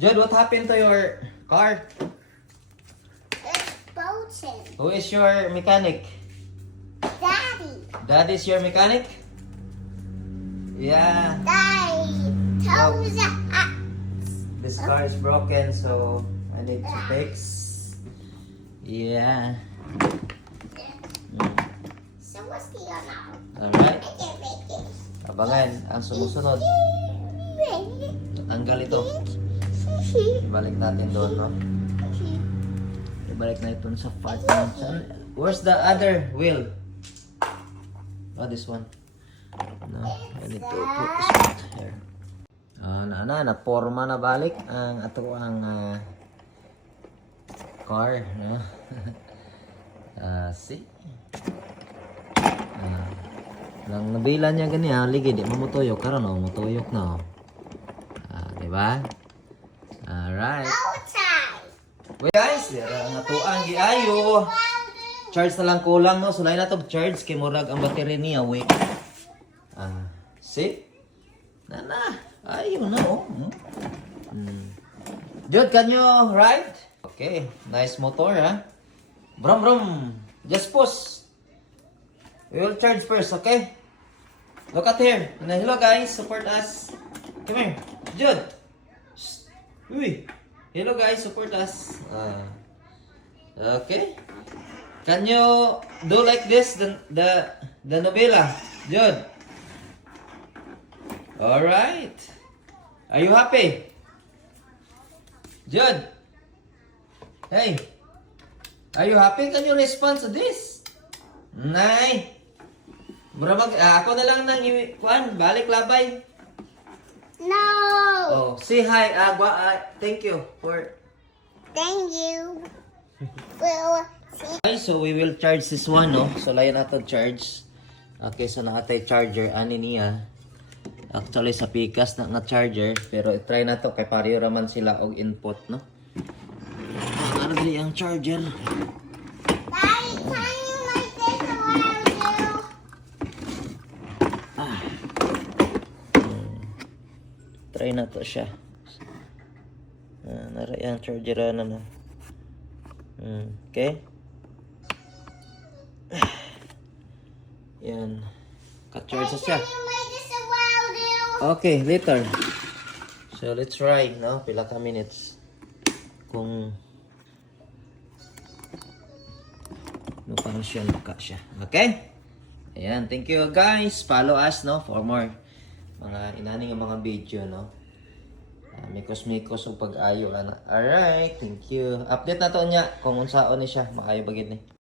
Jude, what happened to your car? It's broken. Who is your mechanic? Daddy. Dad is your mechanic? Yeah. Daddy. Tell me that. This car is broken, so I need to fix. Yeah. Mm. So what's the other? Alright. I make it. Abangan ang sumusunod. Tanggal ito. Ibalik natin doon, no? Ibalik na ito sa part natin. Where's the other wheel? Oh, this one. No, I need to put this one here. Ah, na na, na forma na balik ang ato ang ah, car, no? Ah, see? Ah, lang nabila niya gani ha, ligi di mamutuyok karon oh, mutuyok na. oh. Ah, di ba? Alright. Outside. Wait guys, dira giayo. Charge na lang kulang no, sulay na to charge kay murag ang battery niya weak. Ah, see? Na na. Ayun na oh. Hmm. Can you ride? Okay, nice motor ha. Brum brum. Just push. We will charge first, okay? Look at here. Hello guys, support us. Come here. Jude. Uy. Hello guys, support us. Ah. okay. Can you do like this the the the novela? Jude. All right. Are you happy? Jude. Hey. Are you happy? Can you respond to this? Nay. Mura mag ah, ako na lang nang kuan, balik labay. No. Oh, say hi. Gwa- ah, thank you for Thank you. well. Okay, so we will charge this one, no? So, layan nato charge. Okay, so nakatay charger, ani niya. Actually, sa pikas na nga charger. Pero, try na to, kay pareho raman sila og input, no? Ah, ano dali ang charger? Daddy, can you make this around you? Try na to siya. Ah, nara yung charger na na. Hmm, okay? Yan. Ka-charge siya. Okay, later. So let's try, no? Pila ka minutes. Kung no function ka siya. Okay? Ayan, thank you guys. Follow us, no? For more mga inaning mga video, no? Uh, mikos-mikos o pag-ayo. Ano? Alright, thank you. Update na to niya kung unsaon ni siya. Maayo bagid ni.